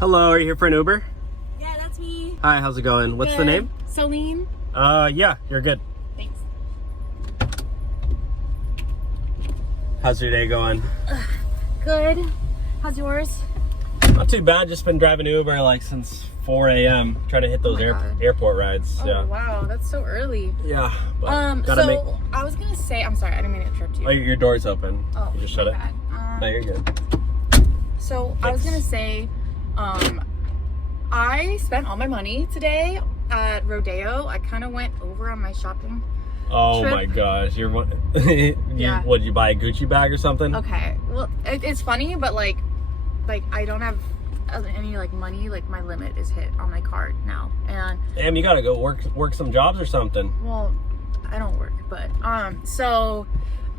Hello, are you here for an Uber? Yeah, that's me. Hi, how's it going? What's the name? Celine. Yeah, you're good. Thanks. How's your day going? Good. How's yours? Not too bad, just been driving Uber like since 4 a.m. trying to hit those airport rides. Oh, yeah. Wow, that's so early. Yeah, but I was gonna say, I'm sorry, I didn't mean to interrupt you. Oh, your door's open. Oh, you just shut it. bad. No, you're good. So Thanks. I was gonna say, I spent all my money today at Rodeo. I kind of went over on my shopping. Oh trip. my gosh, Yeah. What, did you buy a Gucci bag or something? Okay, well, it's funny, but like I don't have any like money. Like my limit is hit on my card now, and Damn, you gotta go work some jobs or something. well, I don't work, but so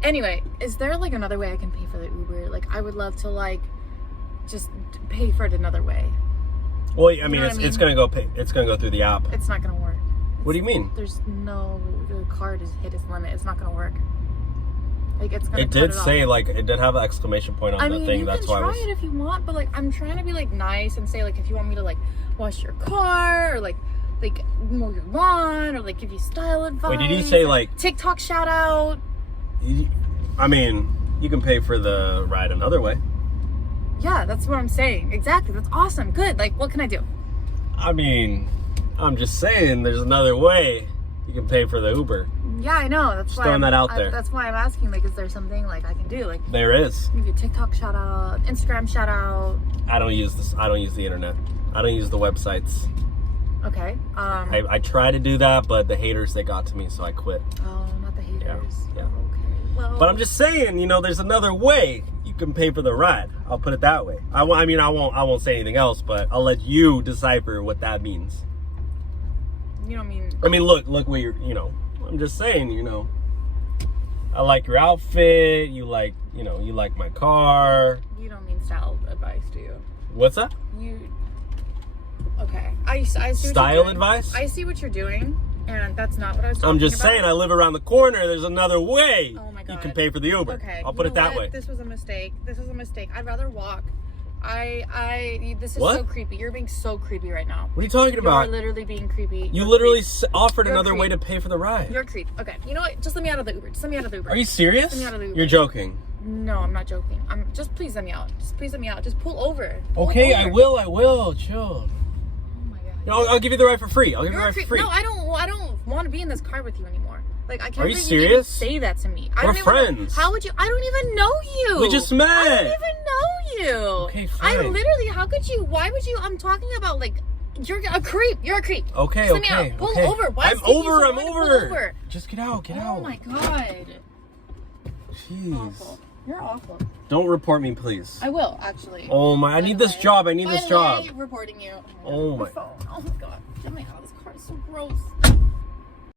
anyway, is there like another way I can pay for the Uber? Like I would love to like just pay for it another way. Well, I mean, know what I it's mean? gonna go through the app. It's not gonna work. What do you mean? There's no, the card is hit its limit. It's not gonna work. Like it's gonna. It did say like it did have an exclamation point on the thing. That's why you can try it if you want, but like I'm trying to be like nice and say like if you want me to like wash your car or like mow your lawn or like give you style advice. Wait, did you say like TikTok shout out? I mean, you can pay for the ride another way. Yeah, that's what I'm saying. Exactly. That's awesome. Good. Like, what can I do? I mean, I'm just saying there's another way you can pay for the Uber. Yeah, I know. That's Just why throwing that out there. That's why I'm asking. Like, is there something like I can do? Like, There is. give you a TikTok shout out, Instagram shout out. I don't use this. I don't use the internet. I don't use the websites. Okay. I try to do that, but the haters, they got to me, so I quit. Oh, not the haters. Yeah. Okay. Well. But I'm just saying, there's another way you can pay for the ride. I'll put it that way. I won't say anything else, but I'll let you decipher what that means. You don't mean. I mean, look where you're, I'm just saying, I like your outfit. You like my car. You don't mean style advice, do you? What's that? Okay. I see what Style you're doing. advice? I see what you're doing, and that's not what I was talking about. I'm just saying, I live around the corner. There's another way Oh my God. you can pay for the Uber. Okay. I'll put it that way. This was a mistake. I'd rather walk. This is What? so creepy. You're being so creepy right now. What are you talking about? You're literally being creepy. You You're literally creep. offered You're a another way creep. to pay for the ride. You're a creep. Okay. You know what? Just let me out of the Uber. Are you serious? Let me out of the Uber. You're joking. No, I'm not joking. Just please let me out. Just pull over. Okay, over. I will. Chill. Oh my God. No, I'll give you the ride for free. I'll give you the You're a ride for creep. free. No, I don't want to be in this car with you anymore. Like I can't Are you believe you even serious? say that to me. We're friends. How would you? I don't even know you. We just met. I don't even know you. Okay, fine. How could you? Why would you? I'm talking about like, you're a creep. You're a creep. Okay, Just let me okay. out. Pull okay. over. Why I'm is it taking you so over. long to pull over? Just get out. Get out. Oh my God. Jeez. Awful. You're awful. Don't report me, please. I will actually. Oh my! I need this job. By the way, reporting you. Oh my. Phone. Oh my God. Get me out of this car. It's so gross.